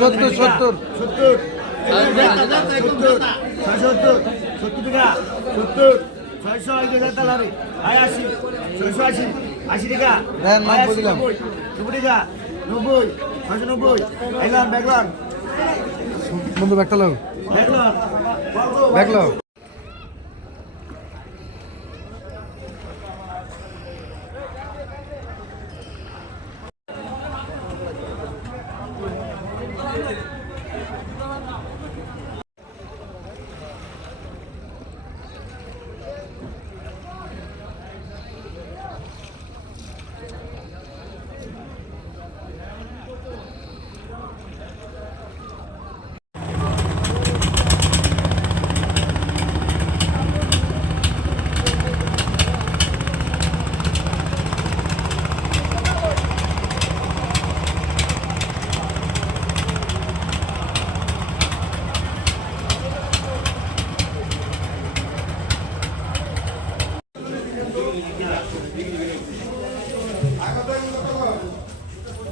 সত্তর, সত্তর। সত্তর। সত্তর। টাকা। সত্তর। ছয়শো আশি। ছয়শো আশি। আশি টাকা। নব্বই। টাকা। নব্বই। ছয়শো নব্বই। এলাম ব্যাগলাম বন্ধু ব্যাগটা লাও ব্যাগলাম ব্যাগ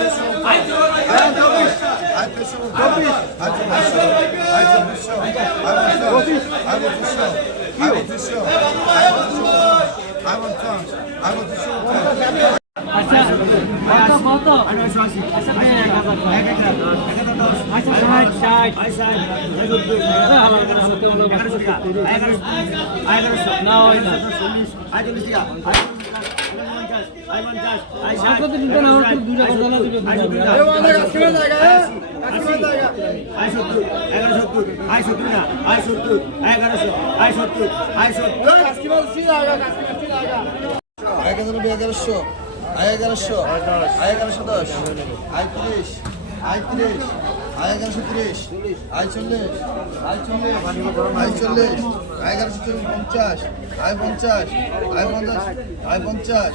আয় এগারো এগারোশো এগারোশো এগারোশো দশ আয় তিরিশ আয় তিরিশ এগারোশো তিরিশ, আয় চল্লিশ আয় চল্লিশ আয় চল্লিশ, আয় এগারোশো চল্লিশ, পঞ্চাশ, আয় পঞ্চাশ আয় পঞ্চাশ আয় পঞ্চাশ,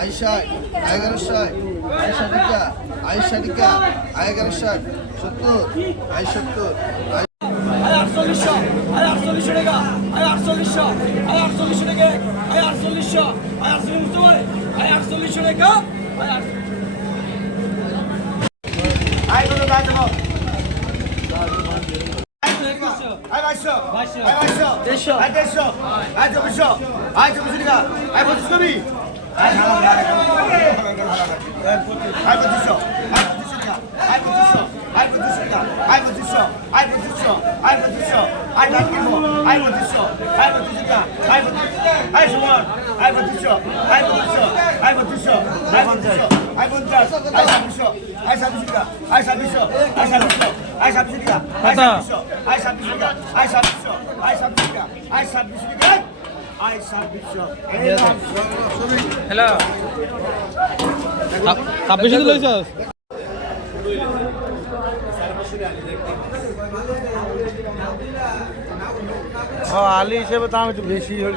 আয় ষাট, আয় এগারো ষাট, আয় ষাটিকা আয় ষাটিকা, আয় এগারো ষাট, সত্তর, আয় সত্তর, আয় আটচল্লিশশো আয় আটচল্লিশশো টাকা, আয় আটচল্লিশ। টাকা আয় কত দাঁত দেবো আয় বাইশশো আয় বাইশশো দেড়শো আয় দেড়শো আয় চব্বিশশো আয় চব্বিশশো টাকা আয় পঁচিশ কবি আয় পঁচিশশো আয় পঁচিশশো টাকা আয় পঁচিশশো আয় পঁচিশশো টাকা আয় পঁচিশশো আয় পঁচিশশো আয় পঁচিশশো আয় ডাক কিনবো আয় পঁচিশশো আয় পঁচিশশো টাকা আয় পঁচিশ আয় সুমন আয় পঁচিশশো আয় পঁচিশশো আয় পঁচিশশো আয় পঞ্চাশ আয় পঞ্চাশ আয় ছাব্বিশশো আয় ছাব্বিশ টাকা আয় ছাব্বিশশো আয় ছাব্বিশশো আয় ছাব্বিশ টাকা আয় ছাব্বিশশো আয় ছাব্বিশ টাকা আয় ছাব্বিশশো আয় ছাব্বিশ টাকা আয় ছাব্বিশ টাকা আয় ছাব্বিশশো হ্যালো ছাব্বিশে তো লইছস আলি হিসেবে দাম একটু বেশি হল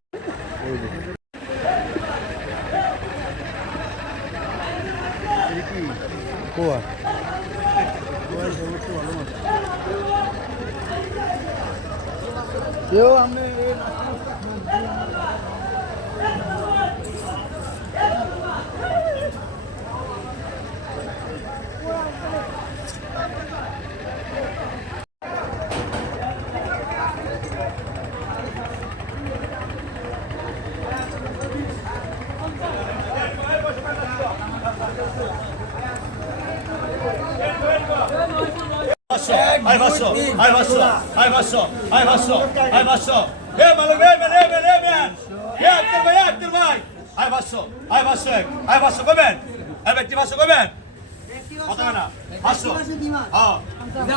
পোয়া কেউ আপনি Hai basso, hai basso, hai basso, hai basso, hai basso. Hemen, hemen, hemen, hemen. Yaktır be, yaktır bay. Hai basso, hai basso, hai basso, komen. Evet, di basso, komen. Kota mana? Basso. Ha.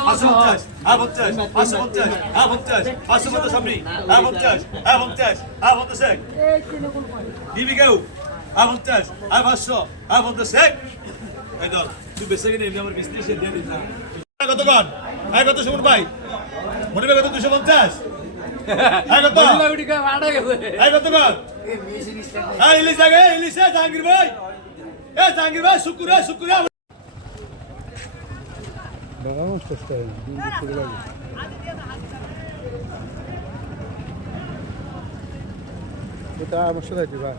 Basso montaj, ha montaj, basso montaj, ha montaj, basso montaj samri, ha montaj, ha montaj, ha montaj sek. Dibi কেউ ha montaj, ha basso, ha montaj sek. এই ধর, তুই বেঁচে গেলে এমনি আমার business দিয়ে this না কত গান হ্যাঁ কত সুমন ভাই? মনে কত দুশো পঞ্চাশ? হ্যাঁ কত? হ্যাঁ কত হ্যাঁ ইলিশ আগে ইলিশে জাহাঙ্গীর ভাই। এ জাহাঙ্গীর ভাই শুকুরে শুকুরে এটা অবশ্যই দিবা